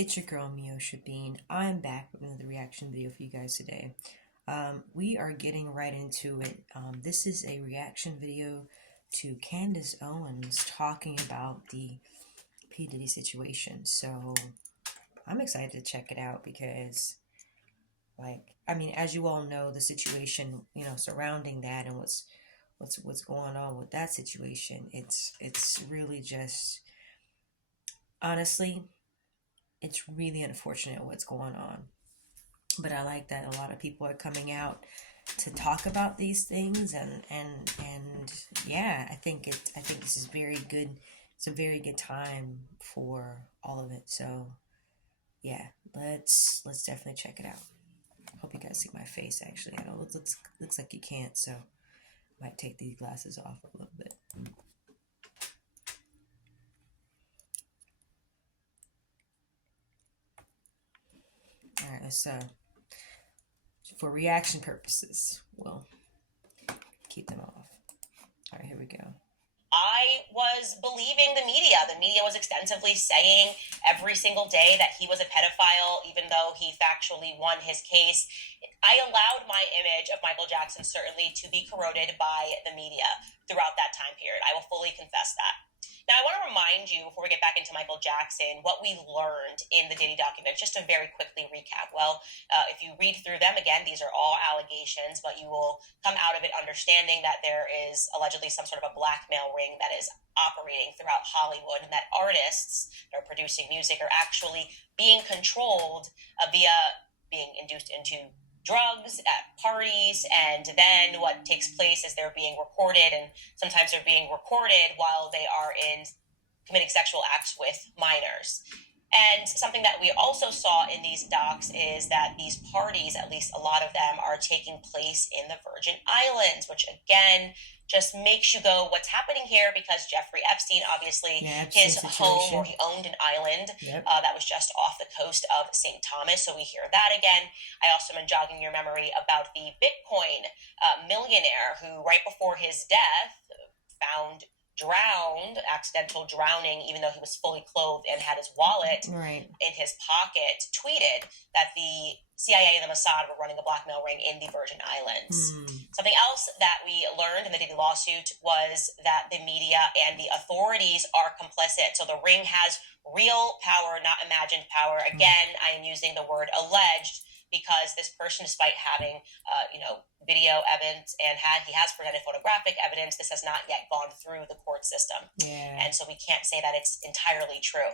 It's your girl Meosha Bean. I'm back with another reaction video for you guys today. We are getting right into it. This is a reaction video to Candace Owens talking about the Pdiddy situation. So I'm excited to check it out because, as you all know, the situation, surrounding that and what's going on with that situation. It's really just, honestly, it's really unfortunate what's going on. But I like that a lot of people are coming out to talk about these things, and yeah, I think this is very good. It's a very good time for all of it. So yeah, let's definitely check it out. Hope you guys see my face. Actually, I know it looks like you can't, so I might take these glasses off a little bit. All right, let's for reaction purposes, we'll keep them off. All right, here we go. I was believing the media. The media was extensively saying every single day that he was a pedophile, even though he factually won his case. I allowed my image of Michael Jackson certainly to be corroded by the media throughout that time period. I will fully confess that. Now, I want to remind you, before we get back into Michael Jackson, what we learned in the Diddy document, just to very quickly recap. Well, if you read through them, again, these are all allegations, but you will come out of it understanding that there is allegedly some sort of a blackmail ring that is operating throughout Hollywood, and that artists that are producing music are actually being controlled via being induced into drugs at parties, and then what takes place is they're being recorded, and sometimes they're being recorded while they are in committing sexual acts with minors. And something that we also saw in these docs is that these parties, at least a lot of them, are taking place in the Virgin Islands, which again just makes you go, what's happening here? Because Jeffrey Epstein, obviously, his home where he owned an island that was just off the coast of St. Thomas. So we hear that again. I also am jogging your memory about the Bitcoin millionaire who, right before his death, found accidental drowning, even though he was fully clothed and had his wallet in his pocket, tweeted that the CIA and the Mossad were running a blackmail ring in the Virgin Islands. Something else that we learned in the Diddy lawsuit was that the media and the authorities are complicit. So the ring has real power, not imagined power. Again, I am using the word alleged because this person, despite having, video evidence and he has presented photographic evidence, this has not yet gone through the court system. And so we can't say that it's entirely true.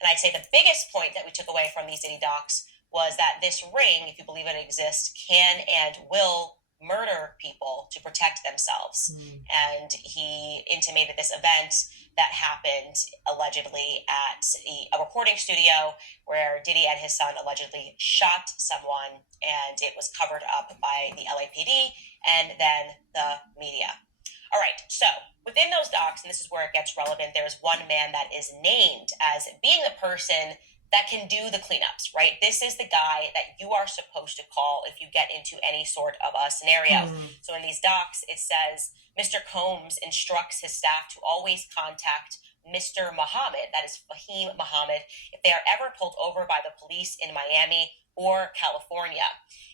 And I'd say the biggest point that we took away from these Diddy docs was that this ring, if you believe it exists, can and will murder people to protect themselves. And he intimated this event that happened allegedly at a recording studio where Diddy and his son allegedly shot someone, and it was covered up by the LAPD and then the media. All right, so within those docs, and this is where it gets relevant, there's one man that is named as being the person that can do the cleanups, right? This is the guy that you are supposed to call if you get into any sort of a scenario. So in these docs, it says, Mr. Combs instructs his staff to always contact Mr. Muhammad, that is Fahim Muhammad, if they are ever pulled over by the police in Miami or California.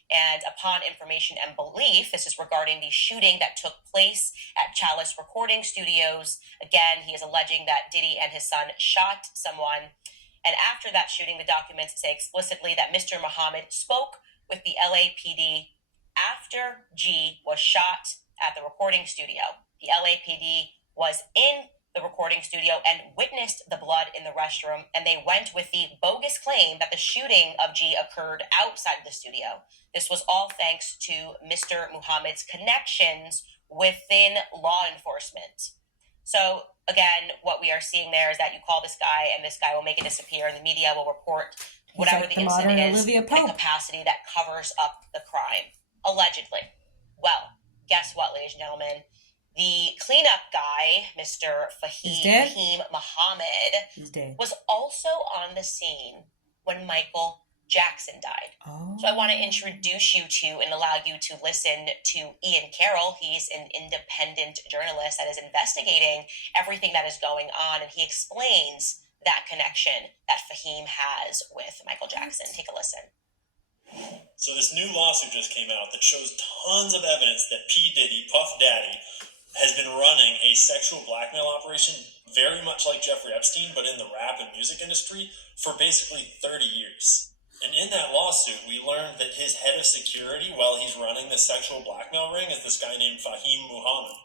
And upon information and belief, this is regarding the shooting that took place at Chalice Recording Studios. Again, he is alleging that Diddy and his son shot someone. And after that shooting, the documents say explicitly that Mr. Muhammad spoke with the LAPD after G was shot at the recording studio. The LAPD was in the recording studio and witnessed the blood in the restroom, and they went with the bogus claim that the shooting of G occurred outside the studio. This was all thanks to Mr. Muhammad's connections within law enforcement. So again, what we are seeing there is that you call this guy and this guy will make it disappear, and the media will report whatever the incident is in a capacity that covers up the crime, allegedly. Well, guess what, ladies and gentlemen? The cleanup guy, Mr. Fahim Muhammad, was also on the scene when Michael Jackson died. So I want to introduce you to and allow you to listen to Ian Carroll. He's an independent journalist that is investigating everything that is going on, and he explains that connection that Fahim has with Michael Jackson. Take a listen. So this new lawsuit just came out that shows tons of evidence that Pdiddy, Puff Daddy, has been running a sexual blackmail operation very much like Jeffrey Epstein, but in the rap and music industry for basically 30 years. And in that lawsuit, we learned that his head of security while he's running the sexual blackmail ring is this guy named Fahim Muhammad,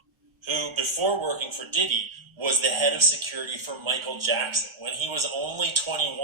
who, before working for Diddy, was the head of security for Michael Jackson when he was only 21.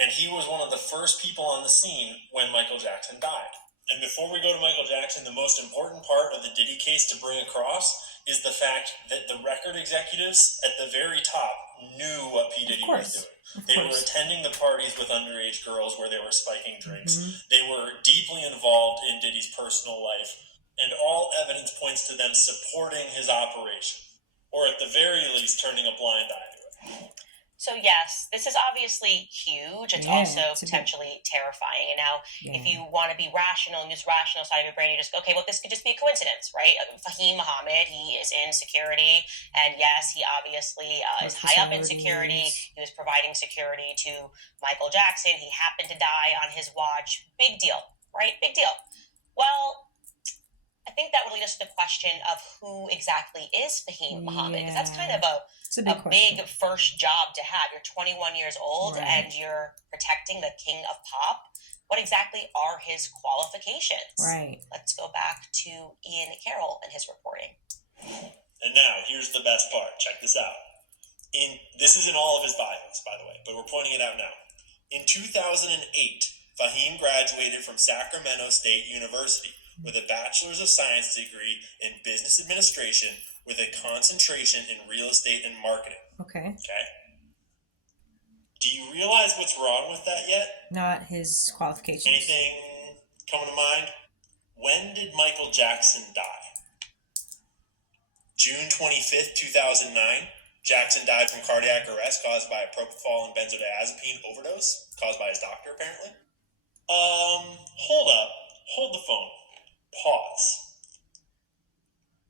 And he was one of the first people on the scene when Michael Jackson died. And before we go to Michael Jackson, the most important part of the Diddy case to bring across is the fact that the record executives at the very top knew what P. Diddy was doing. They were attending the parties with underage girls where they were spiking drinks. They were deeply involved in Diddy's personal life, and all evidence points to them supporting his operation, or at the very least turning a blind eye to it. So yes, this is obviously huge. It's also potentially terrifying. And now, if you want to be rational and use rational side of your brain, you just go, okay, well, this could just be a coincidence, right? Fahim Muhammad, he is in security, and yes, he obviously is high up in security. He was providing security to Michael Jackson. He happened to die on his watch. Big deal, right? Big deal. Well, I think that would lead us to the question of who exactly is Fahim Muhammad, because that's kind of a big first job to have. You're 21 years old and you're protecting the king of pop. What exactly are his qualifications? Right. Let's go back to Ian Carroll and his reporting. And now, here's the best part. Check this out. This is in all of his bios, by the way, but we're pointing it out now. In 2008, Fahim graduated from Sacramento State University with a Bachelor's of Science degree in Business Administration with a concentration in real estate and marketing. Okay. Do you realize what's wrong with that yet? Not his qualifications. Anything coming to mind? When did Michael Jackson die? June 25th, 2009. Jackson died from cardiac arrest caused by a propofol and benzodiazepine overdose, caused by his doctor, apparently. Hold up. Hold the phone. Pause.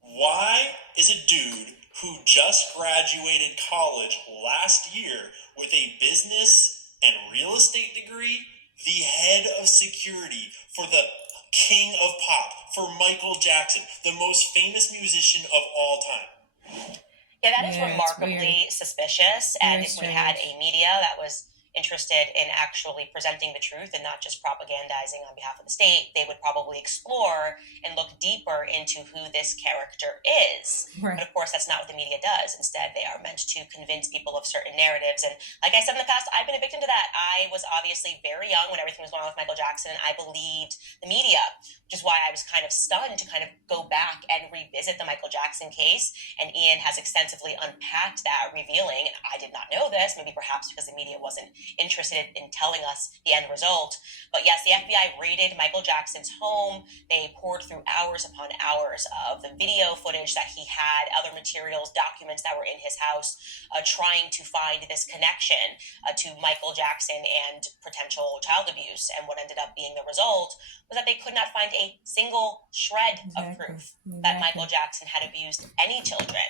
Why is a dude who just graduated college last year with a business and real estate degree the head of security for the king of pop, for Michael Jackson, the most famous musician of all time? Yeah, that is remarkably suspicious. And if we had a media that was interested in actually presenting the truth and not just propagandizing on behalf of the state, they would probably explore and look deeper into who this character is. But of course, that's not what the media does. Instead, they are meant to convince people of certain narratives. And like I said in the past, I've been a victim to that. I was obviously very young when everything was going on with Michael Jackson, and I believed the media, which is why I was kind of stunned to kind of go back and revisit the Michael Jackson case. And Ian has extensively unpacked that, revealing, and I did not know this, maybe perhaps because the media wasn't interested in telling us the end result. But yes, the FBI raided Michael Jackson's home. They poured through hours upon hours of the video footage that he had, other materials, documents that were in his house, trying to find this connection to Michael Jackson and potential child abuse. And what ended up being the result was that they could not find a single shred of proof that Michael Jackson had abused any children.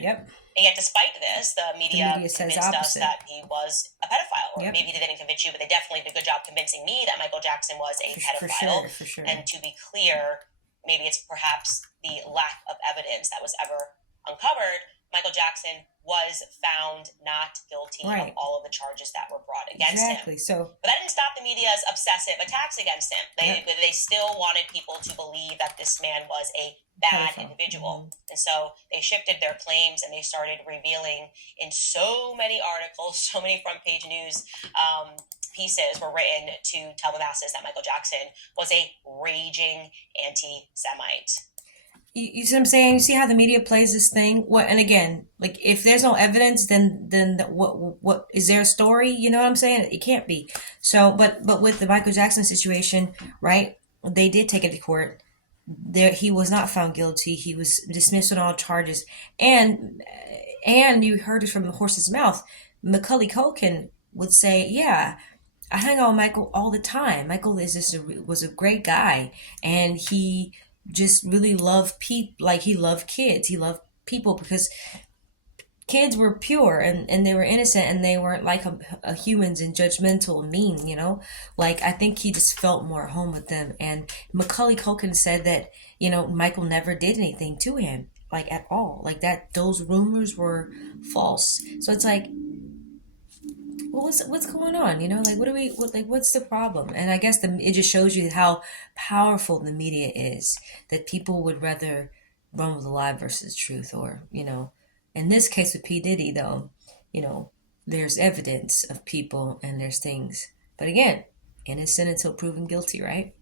And yet, despite this, the media convinced us that he was a pedophile. Or maybe they didn't convince you, but they definitely did a good job convincing me that Michael Jackson was a pedophile. For sure. And to be clear, maybe it's perhaps the lack of evidence that was ever uncovered. Michael Jackson was found not guilty of all of the charges that were brought against him. But that didn't stop the media's obsessive attacks against him. They still wanted people to believe that this man was a bad individual. And so they shifted their claims, and they started revealing in so many articles, so many front page news pieces were written to tell the masses that Michael Jackson was a raging anti-Semite. You see what I'm saying? You see how the media plays this thing? What? And again, like, if there's no evidence, then what is there a story? You know what I'm saying? It can't be. So, but with the Michael Jackson situation, right? They did take it to court. He was not found guilty. He was dismissed on all charges. And you heard it from the horse's mouth. Macaulay Culkin would say, "Yeah, I hang out with Michael all the time. Michael was a great guy, and he just really loved people. Like, he loved kids. He loved people because kids were pure and they were innocent and they weren't like a humans and judgmental and mean, you know? Like, I think he just felt more at home with them. And Macaulay Culkin said that, you know, Michael never did anything to him, like at all. Like that, those rumors were false. So it's like, well, what's going on? You know, like what's the problem? And I guess it just shows you how powerful the media is. That people would rather run with a lie versus truth, or you know, in this case with P Diddy though, you know, there's evidence of people and there's things, but again, innocent until proven guilty, right?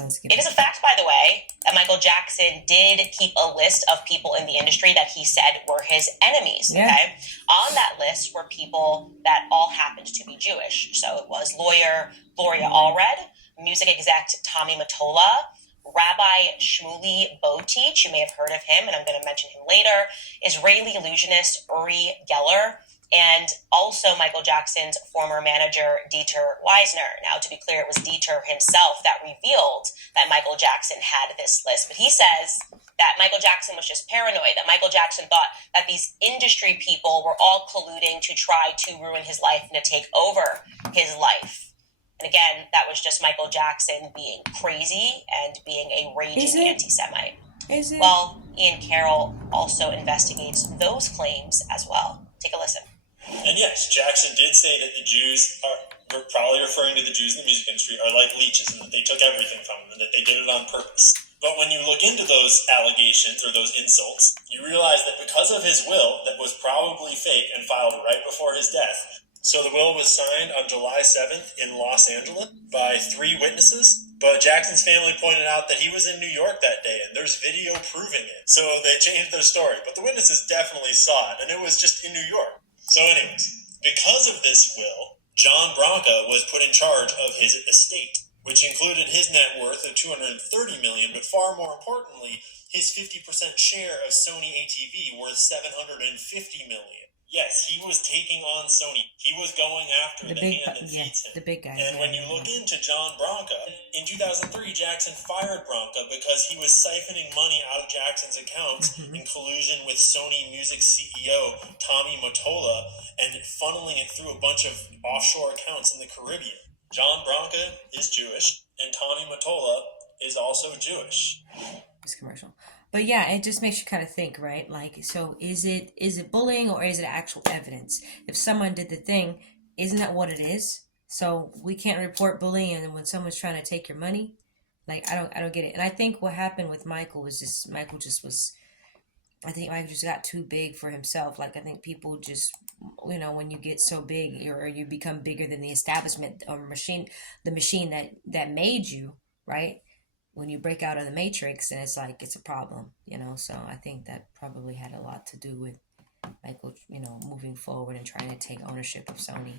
It is a fact, by the way, that Michael Jackson did keep a list of people in the industry that he said were his enemies. Yeah. Okay, on that list were people that all happened to be Jewish. So it was lawyer Gloria Allred, music exec Tommy Mottola, Rabbi Shmuley Boteach, you may have heard of him, and I'm going to mention him later, Israeli illusionist Uri Geller, and also Michael Jackson's former manager, Dieter Wiesner. Now, to be clear, it was Dieter himself that revealed that Michael Jackson had this list. But he says that Michael Jackson was just paranoid, that Michael Jackson thought that these industry people were all colluding to try to ruin his life and to take over his life. And again, that was just Michael Jackson being crazy and being a raging anti-Semite. Is it? Well, Ian Carroll also investigates those claims as well. Take a listen. And yes, Jackson did say that the Jews we're probably referring to the Jews in the music industry, are like leeches and that they took everything from them and that they did it on purpose. But when you look into those allegations or those insults, you realize that because of his will that was probably fake and filed right before his death. So the will was signed on July 7th in Los Angeles by 3 witnesses. But Jackson's family pointed out that he was in New York that day, and there's video proving it. So they changed their story. But the witnesses definitely saw it, and it was just in New York. So anyways, because of this will, John Branca was put in charge of his estate, which included his net worth of $230 million, but far more importantly, his 50% share of Sony ATV worth $750 million. Yes, he was taking on Sony. He was going after the hand that feeds him. The big guy. And when you look into John Branca, in 2003, Jackson fired Branca because he was siphoning money out of Jackson's accounts in collusion with Sony Music CEO Tommy Mottola and funneling it through a bunch of offshore accounts in the Caribbean. John Branca is Jewish, and Tommy Mottola is also Jewish. This commercial. But yeah, it just makes you kind of think, right? Like, so is it bullying or is it actual evidence? If someone did the thing, isn't that what it is? So we can't report bullying, and when someone's trying to take your money, like I don't get it. And I think what happened with Michael just got too big for himself. Like I think people just, you know, when you get so big or you become bigger than the establishment or the machine that made you, right? When you break out of the matrix, and it's like it's a problem, you know. So I think that probably had a lot to do with Michael, you know, moving forward and trying to take ownership of Sony.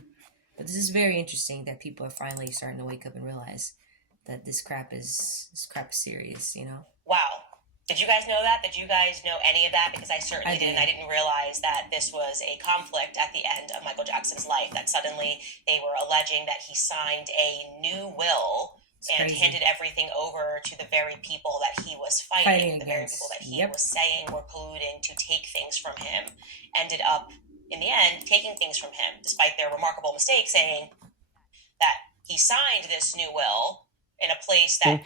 But this is very interesting that people are finally starting to wake up and realize that this crap is serious, you know. Wow. Did you guys know that? Did you guys know any of that? Because I certainly didn't. I didn't realize that this was a conflict at the end of Michael Jackson's life, that suddenly they were alleging that he signed a new will and handed everything over to the very people that he was fighting the very people that he was saying were colluding to take things from him, ended up, in the end, taking things from him, despite their remarkable mistake, saying that he signed this new will in a place that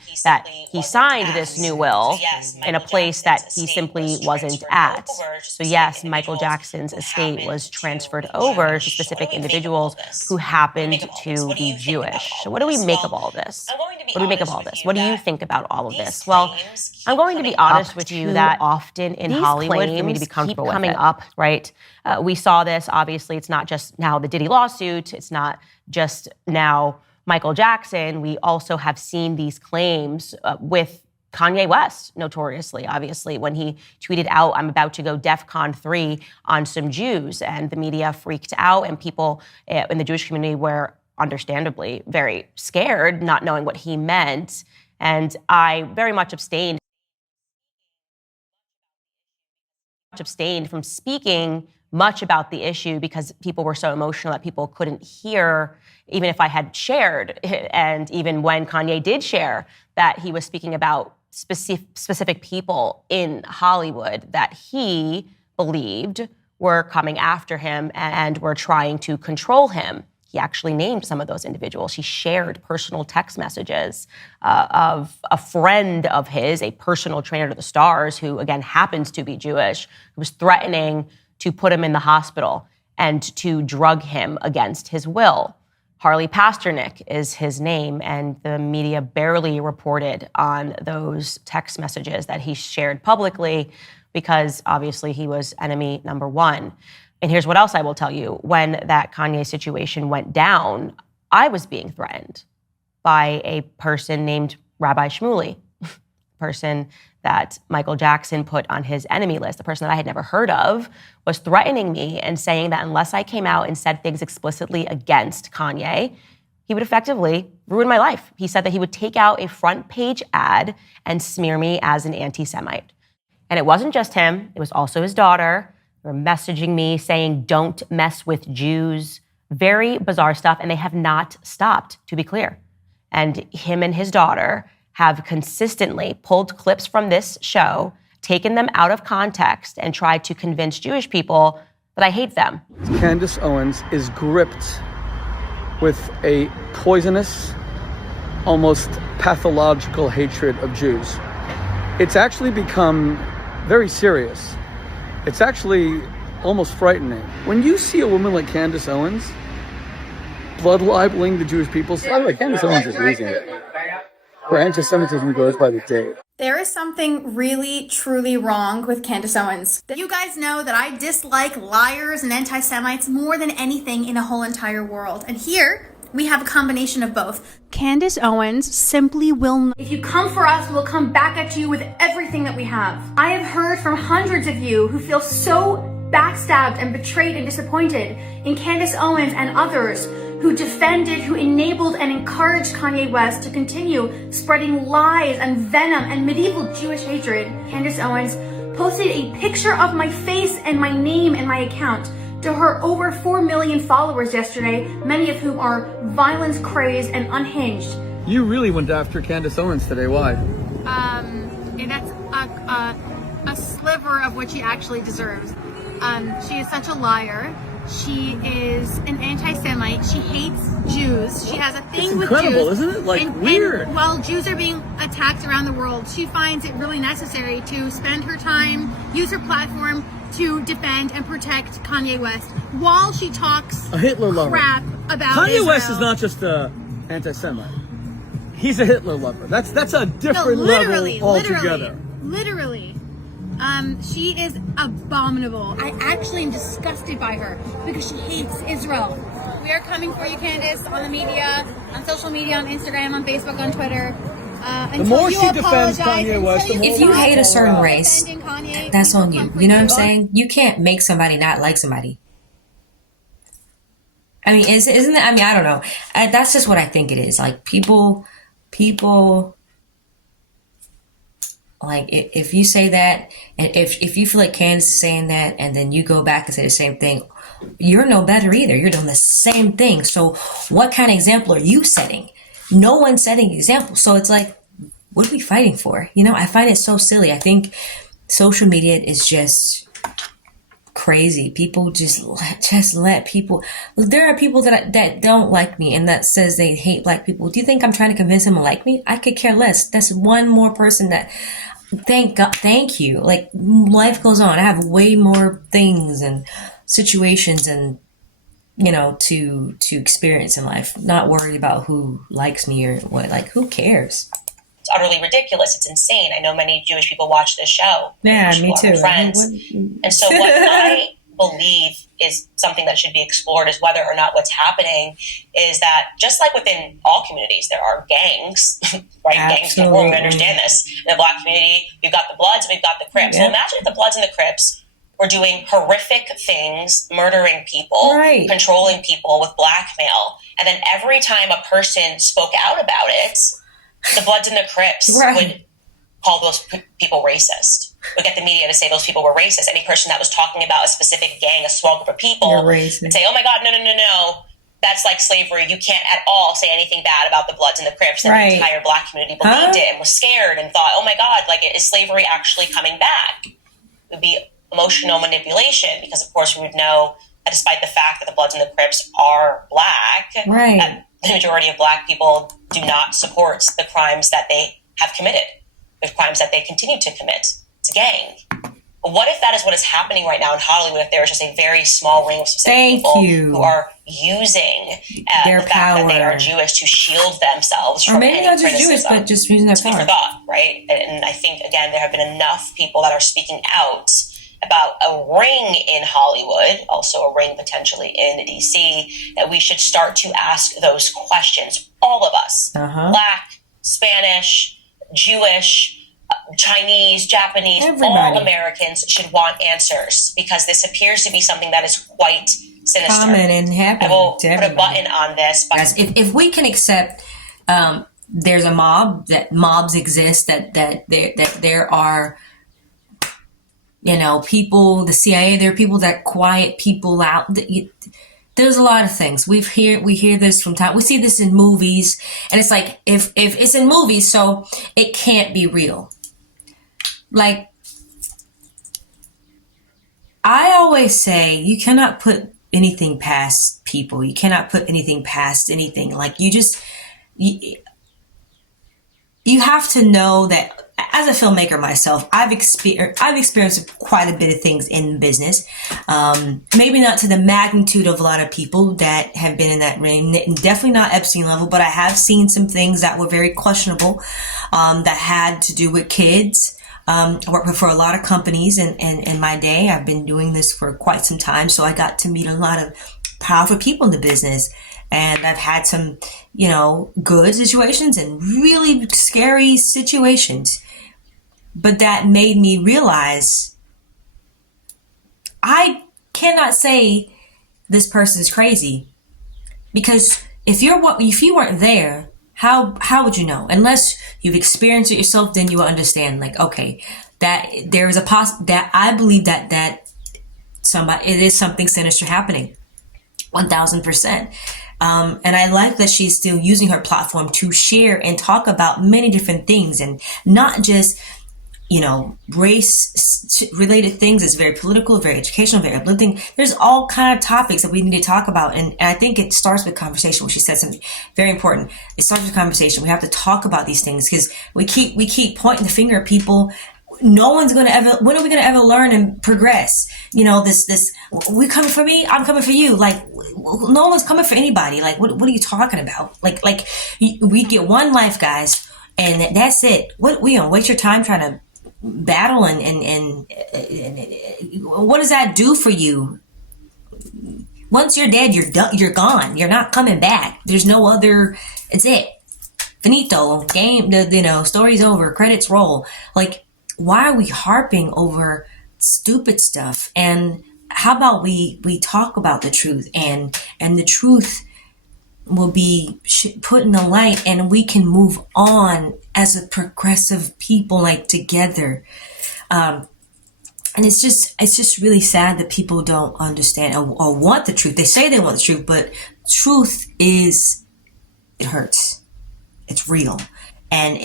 he simply wasn't at. So yes, Michael Jackson's estate was transferred over to specific individuals who happened to be Jewish. So what do we make of all this? What do we make of all this? What do you think about all of this? Well, I'm going to be honest with you that often in Hollywood, for me to be comfortable with it, up, right? We saw this, obviously, it's not just now the Diddy lawsuit, it's not just now Michael Jackson. We also have seen these claims with Kanye West, notoriously, obviously, when he tweeted out, "I'm about to go DEFCON 3 on some Jews," and the media freaked out, and people in the Jewish community were understandably very scared, not knowing what he meant. And I very much abstained from speaking much about the issue because people were so emotional that people couldn't hear, even if I had shared. And even when Kanye did share that he was speaking about specific people in Hollywood that he believed were coming after him and were trying to control him. He actually named some of those individuals. He shared personal text messages of a friend of his, a personal trainer to the stars, who, again, happens to be Jewish, who was threatening to put him in the hospital and to drug him against his will. Harley Pasternak is his name, and the media barely reported on those text messages that he shared publicly because, obviously, he was enemy number one. And here's what else I will tell you. When that Kanye situation went down, I was being threatened by a person named Rabbi Shmuley, person that Michael Jackson put on his enemy list, the person that I had never heard of, was threatening me and saying that unless I came out and said things explicitly against Kanye, he would effectively ruin my life. He said that he would take out a front page ad and smear me as an anti-Semite. And it wasn't just him, it was also his daughter. They were messaging me saying, don't mess with Jews. Very bizarre stuff, and they have not stopped, to be clear. And him and his daughter have consistently pulled clips from this show, taken them out of context, and tried to convince Jewish people that I hate them. Candace Owens is gripped with a poisonous, almost pathological hatred of Jews. It's actually become very serious. It's actually almost frightening. When you see a woman like Candace Owens blood libeling the Jewish people, by the way, Candace Owens is losing it. Her anti-Semitism goes by the day. There is something really, truly wrong with Candace Owens. You guys know that I dislike liars and anti-Semites more than anything in a whole entire world. And here, we have a combination of both. Candace Owens simply will not. If you come for us, we'll come back at you with everything that we have. I have heard from hundreds of you who feel so backstabbed and betrayed and disappointed in Candace Owens and others who defended, who enabled and encouraged Kanye West to continue spreading lies and venom and medieval Jewish hatred. Candace Owens posted a picture of my face and my name and my account to her over 4 million followers yesterday, many of whom are violence crazed and unhinged. You really went after Candace Owens today. Why? And that's a sliver of what she actually deserves. She is such a liar. She is an anti-Semite. She hates Jews. She has a thing with Jews. It's incredible, isn't it? Like, weird. And while Jews are being attacked around the world, she finds it really necessary to spend her time, use her platform to defend and protect Kanye West while she talks a Hitler lover. Crap about Kanye Israel. West is not just an anti-Semite. He's a Hitler lover. That's a different level altogether. Literally. She is abominable. I actually am disgusted by her because she hates Israel. We are coming for you, Candace, on the media, on social media, on Instagram, on Facebook, on Twitter. The more she defends Kanye West, the more if you hate a certain race, that's on you. You know what I'm saying? You can't make somebody not like somebody. I mean, isn't it? I mean, I don't know. That's just what I think it is. Like people. Like if you say that, and if you feel like Candace is saying that, and then you go back and say the same thing, you're no better either. You're doing the same thing. So what kind of example are you setting? No one's setting examples. So it's like, what are we fighting for? You know, I find it so silly. I think social media is just crazy. People just let people. There are people that don't like me and that says they hate black people. Do you think I'm trying to convince them to like me? I could care less. That's one more person that. Thank God, thank you. Like, life goes on. I have way more things and situations and, you know, to experience in life. Not worried about who likes me or what. Like, who cares? It's utterly ridiculous. It's insane. I know many Jewish people watch this show. Yeah, me too. Friends. And so what I believe is something that should be explored is whether or not what's happening is that just like within all communities, there are gangs, right? Absolutely. Gangs, we understand this. In the Black community, we've got the Bloods and we've got the Crips. Yeah. So imagine if the Bloods and the Crips were doing horrific things, murdering people, right, controlling people with blackmail. And then every time a person spoke out about it, the Bloods and the Crips would call those people racist. Would get the media to say those people were racist. Any person that was talking about a specific gang, a small group of people, would say, oh my God, no. that's like slavery. You can't at all say anything bad about the Bloods and the Crips. And the entire Black community believed it and was scared and thought, oh my God, like, is slavery actually coming back? It would be emotional manipulation, because of course we would know that despite the fact that the Bloods and the Crips are Black, that the majority of Black people do not support the crimes that they have committed, the crimes that they continue to commit. It's a gang. What if that is what is happening right now in Hollywood? If there is just a very small ring of specific people who are using their the fact that they are Jewish to shield themselves from maybe any not just criticism. Jewish, but just using their power. For thought, right? And I think, again, there have been enough people that are speaking out about a ring in Hollywood, also a ring potentially in DC, that we should start to ask those questions. All of us, Black, Spanish, Jewish, Chinese, Japanese, all Americans should want answers, because this appears to be something that is quite sinister. Common and happening. I will put a button on this. Guys, if we can accept there's a mob, that mobs exist, that there are, you know, people, the CIA, there are people that quiet people out. There's a lot of things. We hear this from time. We see this in movies, and it's like, if it's in movies, so it can't be real. Like, I always say, you cannot put anything past people. You cannot put anything past anything. Like, you have to know that. As a filmmaker myself, I've experienced quite a bit of things in business. Maybe not to the magnitude of a lot of people that have been in that ring. Definitely not Epstein level, but I have seen some things that were very questionable, that had to do with kids. I worked for a lot of companies in my day. I've been doing this for quite some time, so I got to meet a lot of powerful people in the business. And I've had some, you know, good situations and really scary situations. But that made me realize I cannot say this person is crazy, because if you weren't there, how would you know? Unless you've experienced it yourself, then you will understand. Like, okay, that there is that I believe that it is something sinister happening, 1,000%. And I like that she's still using her platform to share and talk about many different things, and not just, you know, race related things. It's very political, very educational, very uplifting. There's all kind of topics that we need to talk about. And I think it starts with conversation. When she said something very important, it starts with conversation. We have to talk about these things, because we keep pointing the finger at people. No one's going to ever, when are we going to ever learn and progress? You know, this, we coming for me, I'm coming for you. Like, no one's coming for anybody. Like, what are you talking about? Like we get one life, guys, and that's it. We don't waste your time trying to battle and what does that do for you? Once you're dead, you're done, you're gone. You're not coming back. There's no other, it's it. Finito, game, you know, story's over, credits roll. Like, why are we harping over stupid stuff? And how about we talk about the truth, and the truth will be put in the light, and we can move on as a progressive people, like, together. And it's just really sad that people don't understand or want the truth. They say they want the truth, but truth it hurts. It's real. And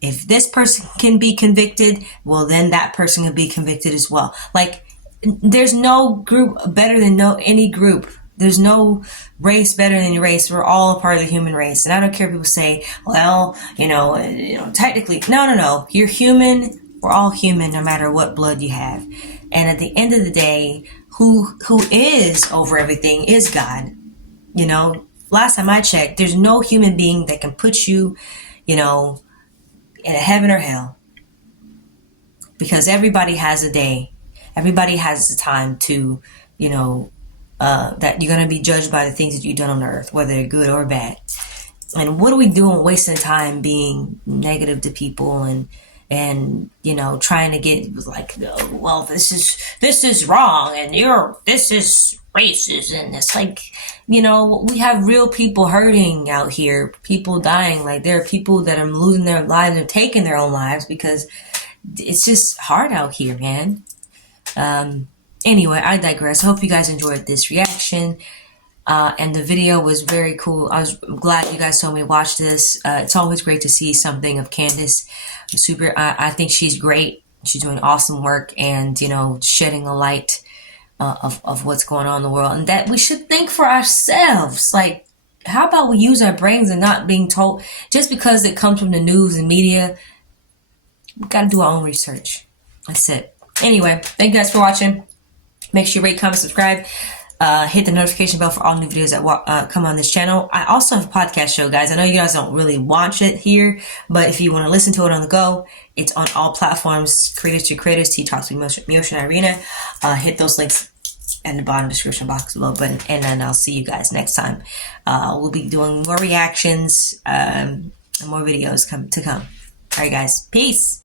if this person can be convicted, well, then that person can be convicted as well. Like, there's no group better than any group. There's no race better than any race. We're all a part of the human race. And I don't care if people say, well, you know, technically, no. You're human. We're all human, no matter what blood you have. And at the end of the day, who is over everything is God. You know, last time I checked, there's no human being that can put you, you know, in a heaven or hell, because everybody has a day. Everybody has the time to, you know, that you're going to be judged by the things that you've done on earth, whether they're good or bad. And what are we doing wasting time being negative to people and you know, trying to get like, well, this is wrong, and this is racist, and it's like, you know, we have real people hurting out here, people dying. Like, there are people that are losing their lives and taking their own lives because it's just hard out here, man. Anyway, I digress. I hope you guys enjoyed this reaction. and the video was very cool. I was glad you guys told me to watch this. It's always great to see something of Candace. I think she's great. She's doing awesome work, and shedding a light of what's going on in the world, and that we should think for ourselves. Like, how about we use our brains and not being told just because it comes from the news and media? We got to do our own research. That's it. Anyway, thank you guys for watching. Make sure you rate, comment, subscribe. Hit the notification bell for all new videos that come on this channel. I also have a podcast show, guys. I know you guys don't really watch it here, but if you want to listen to it on the go, it's on all platforms. Creators to Creators, Tea Talks with Meosha and Irina. Hit those links in the bottom description box below, and then I'll see you guys next time. We'll be doing more reactions and more videos to come. All right, guys. Peace.